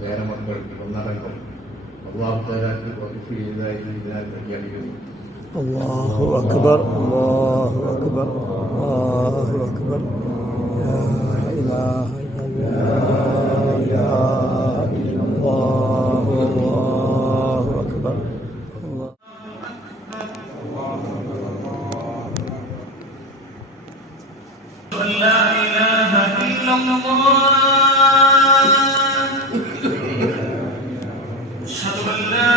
പേരമക്കൾക്ക് ഒന്നടങ്കം അള്ളാഹുത്താലാക്ക് വഖഫ് ചെയ്തതായി ഇതിനാൽ പ്രഖ്യാപിക്കുന്നു. അല്ലാഹു അക്ബർ, അല്ലാഹു അക്ബർ, അല്ലാഹു അക്ബർ. ലാ ഇലാഹ ഇല്ലല്ലാഹ്, ലാ ഇലാഹ ഇല്ലല്ലാഹ്, അല്ലാഹു അക്ബർ. لا إله إلا الله أشهد أن لا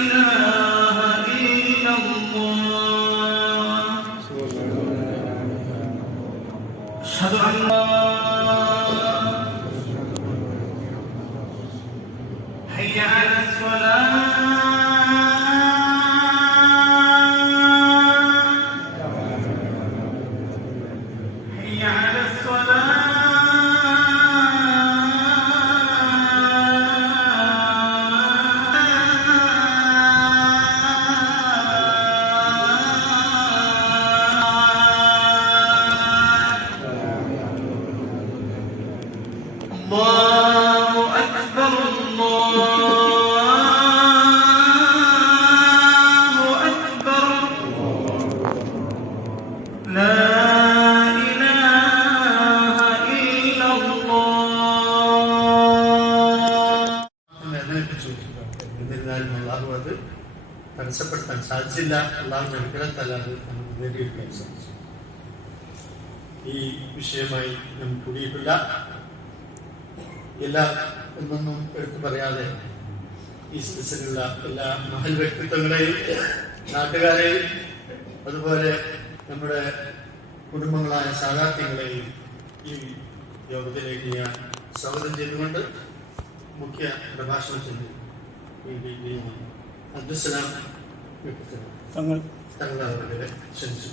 إله إلا الله أشهد أن حي على الصلاة الله أكبر الله أكبر لا إله إلا الله. എന്നിരുന്നാലും അള്ളാഹു അത് തടസ്സപ്പെടുത്താൻ സാധിച്ചില്ല. അള്ളാഹു അനുഗ്രഹത്താൽ അത് നമുക്ക് നേടിയെടുക്കാൻ സാധിച്ചു. ഈ വിഷയമായി നാം കൂടിയിട്ടില്ല. എല്ലാ എന്നൊന്നും എടുത്തു പറയാതെ ഈ സദസ്സിലുള്ള എല്ലാ മഹൽ വ്യക്തിത്വങ്ങളെയും നാട്ടുകാരെയും അതുപോലെ നമ്മുടെ കുടുംബങ്ങളായ സാധാർത്ഥ്യങ്ങളെയും ഈ യോഗത്തിലേക്ക് ഞാൻ സ്വാഗതം ചെയ്തുകൊണ്ട് മുഖ്യ പ്രഭാഷണത്തിന് അബ്ദുസ്സലാം തങ്ങളെ ക്ഷണിച്ചു.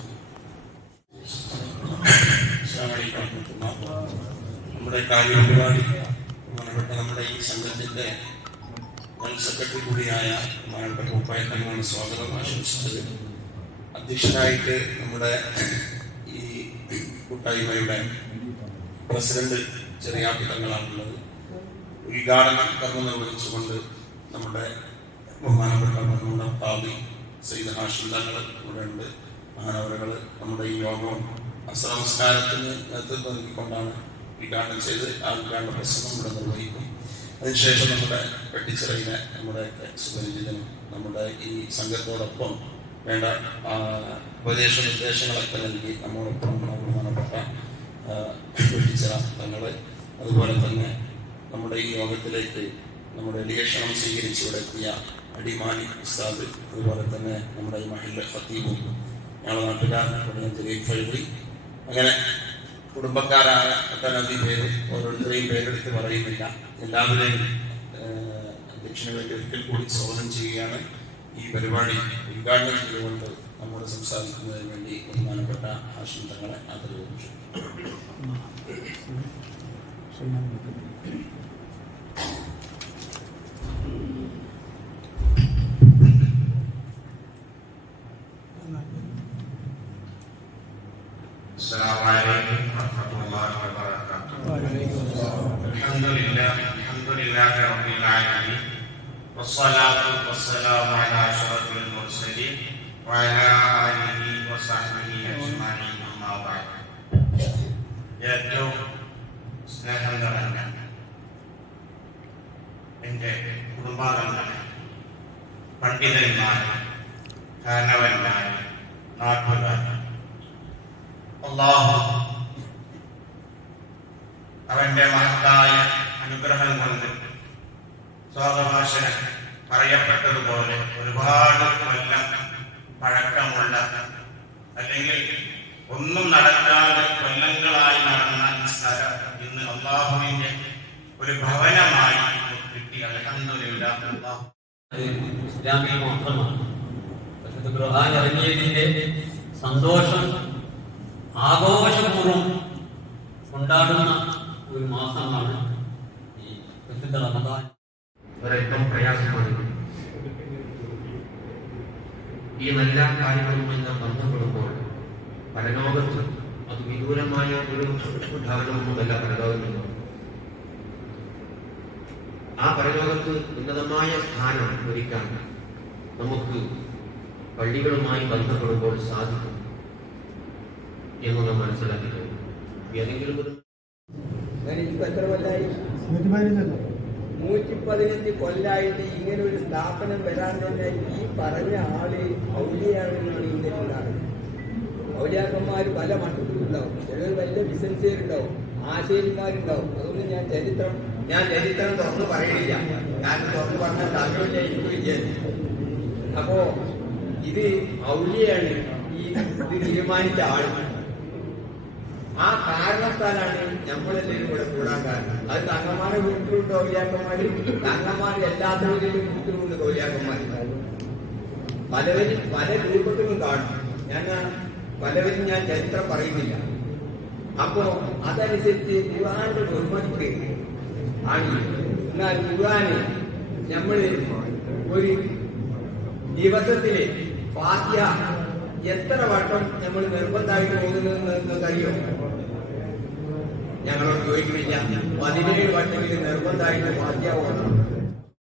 നമ്മുടെ കാര്യപരിപാടി ബഹുമാനപ്പെട്ട നമ്മുടെ ഈ സംഘത്തിന്റെ ജനറൽ സെക്രട്ടറി കൂടിയായ ബഹുമാനപ്പെട്ട ഉപ്പായ തങ്ങളാണ് സ്വാഗതം ആശംസിച്ചത്. അധ്യക്ഷനായിട്ട് നമ്മുടെ ഈ കൂട്ടായ്മയുടെ പ്രസിഡന്റ് ചെറിയാപ്പി തങ്ങളാണുള്ളത്. ഉദ്ഘാടന കർമ്മം നിർവഹിച്ചുകൊണ്ട് നമ്മുടെ ബഹുമാനപ്പെട്ട നമ്മുടെ പാവി സയ്യിദ് ഹാഷിം തങ്ങൾ ഇവിടെ ഉണ്ട്. മഹാനവറുകൾ നമ്മുടെ ഈ യോഗം അസംസ്കാരത്തിന് നേതൃത്വം നൽകിക്കൊണ്ടാണ് ഉദ്ഘാടനം ചെയ്ത് ആ ഉദ്ഘാടന പ്രസംഗം ഇവിടെ നിർവഹിക്കും. അതിനുശേഷം നമ്മുടെ വെട്ടിച്ചിറയിലെ നമ്മുടെ സുപരിചിതനും നമ്മുടെ ഈ സംഘത്തോടൊപ്പം വേണ്ട ഉപദേശ നിർദ്ദേശങ്ങളൊക്കെ നൽകി നമ്മോടൊപ്പം ബഹുമാനപ്പെട്ട വെട്ടിച്ചിറ തങ്ങൾ, അതുപോലെ തന്നെ നമ്മുടെ ഈ യോഗത്തിലേക്ക് നമ്മുടെ ലിഖേഷണം സ്വീകരിച്ച് ഇവിടെ എത്തിയ അടിമാലി ഉസ്താദ്, അതുപോലെ തന്നെ നമ്മുടെ ഈ മഹിള ഖത്തീബും ഞങ്ങളുടെ നാട്ടുകാരനെ ജലീൽ ഫൈബി, അങ്ങനെ കുടുംബക്കാരായ ഒട്ടനവധി പേര്, ഓരോരുത്തരെയും പേരെടുത്ത് പറയുന്നില്ല. എല്ലാവരെയും അധ്യക്ഷന് വേണ്ടി ഒരിക്കൽ കൂടി സ്വാഗതം ചെയ്യുകയാണ്. ഈ പരിപാടി ഉദ്ഘാടനം ചെയ്തുകൊണ്ട് നമ്മോട് സംസാരിക്കുന്നതിന് വേണ്ടി ബഹുമാനപ്പെട്ട ഹാഷിം തങ്ങളെ ആദരവ്. السلام عليكم ورحمة الله وبركاته. الحمد لله رب العالمين والصلاة والسلام على أشرف المرسلين وعلى آله وصحبه أجمعين أما بعد. ഏറ്റവും സ്നേഹം നിറഞ്ഞ എൻ്റെ കുടുംബാംഗങ്ങളെ, പണ്ഡിതന്മാർ, കാരണവന്മാർ, നാട്ടുകാർ, അല്ലാഹു അവന്റെ മഹത്തായ അനുഗ്രഹം കൊണ്ട് സ്വാഗഭാഷകൻ പറയപ്പെട്ടതുപോലെ ഒരുപാട് കൊല്ലം പഴക്കമുള്ള, അല്ലെങ്കിൽ ഒന്നും നടക്കാതെ കൊല്ലങ്ങളായി നടന്ന സ്ഥലം ഇന്ന് അള്ളാഹുവിന്റെ ഒരു ഭവനമായി കിട്ടി. അൽഹംദുലില്ലാഹ്. ഇസ്ലാമിൽ മാത്രമാണ്. പക്ഷേ ഖുർആൻ ഇറങ്ങിയതിന്റെ സന്തോഷം ആഘോഷപൂർവ്വം കൊണ്ടാടുന്ന ഒരു മാസമാണ് ഈ പരിശുദ്ധ റമദാൻ. ഒരൽപ്പം പ്രയാസമാണ് ഈ നല്ല കാര്യങ്ങളുമായി നാം ബന്ധപ്പെടുമ്പോൾ. പരലോകത്ത് അത് വിദൂരമായ ഒരു ഭവനമൊന്നുമല്ല പരലോകമെന്ന്. ആ പരലോകത്ത് ഉന്നതമായ സ്ഥാനം ഒരുക്കാൻ നമുക്ക് പള്ളികളുമായി ബന്ധപ്പെടുമ്പോൾ സാധിക്കും എന്ന് നാം മനസ്സിലാക്കിയിട്ടുണ്ട്. ഏതെങ്കിലും ഒരു ഞാനിപ്പോ എത്ര കൊല്ലായി? 115 കൊല്ലായിട്ട് ഇങ്ങനെ ഒരു സ്ഥാപനം വരാൻ തന്നെ ഈ പറഞ്ഞ ആള് ഔലിയാണെന്നാണ് ഇതിന്റെ ഉണ്ടാകുന്നത്. ഔലിയാക്കന്മാർ പല മട്ടത്തിലുണ്ടാവും. ചിലർ വലിയ ബിസിനസ്സുകാരുണ്ടാവും, ആശയന്മാരുണ്ടാവും. അതുകൊണ്ട് ഞാൻ ചരിത്രം തുറന്നു പറയണില്ല. ഞാൻ തുറന്നു പറഞ്ഞാൽ താല്പര്യമില്ല, എനിക്ക് വിചാരിച്ചു. അപ്പോ ഇത് ഔലിയാണ് ഈ ഇത് തീരുമാനിച്ച ആൾ. ആ കാരണത്താലാണ് നമ്മളെല്ലാവരും കൂടെ കൂടാൻ കാരണം. അത് തങ്ങന്മാരെ വീട്ടിലുണ്ട് ഔലിയാക്കന്മാര്, തങ്ങന്മാർ എല്ലാത്തവരുടെയും വീട്ടിലുണ്ട് ഔലിയാക്കന്മാര്. പലവരും പല രൂപത്തിലും കാണും. പലവരും ഞാൻ ചരിത്രം പറയുന്നില്ല. അപ്പോ അതനുസരിച്ച് ഖുർആന്റെ ബഹുമതിക്ക് ആണ്. എന്നാൽ ഖുർആന് നമ്മള് ഒരു ദിവസത്തില് ഫാത്തിഹ എത്ര വട്ടം നമ്മൾ നിർബന്ധമായിട്ട് പോകുന്നതെന്ന് നിങ്ങൾക്ക് അറിയോ? ഞങ്ങളോട് ചോദിക്കുന്നില്ല. 17 വട്ടം ഇത് നിർബന്ധമായിട്ട് ഫാത്തിഹ ഓതണം.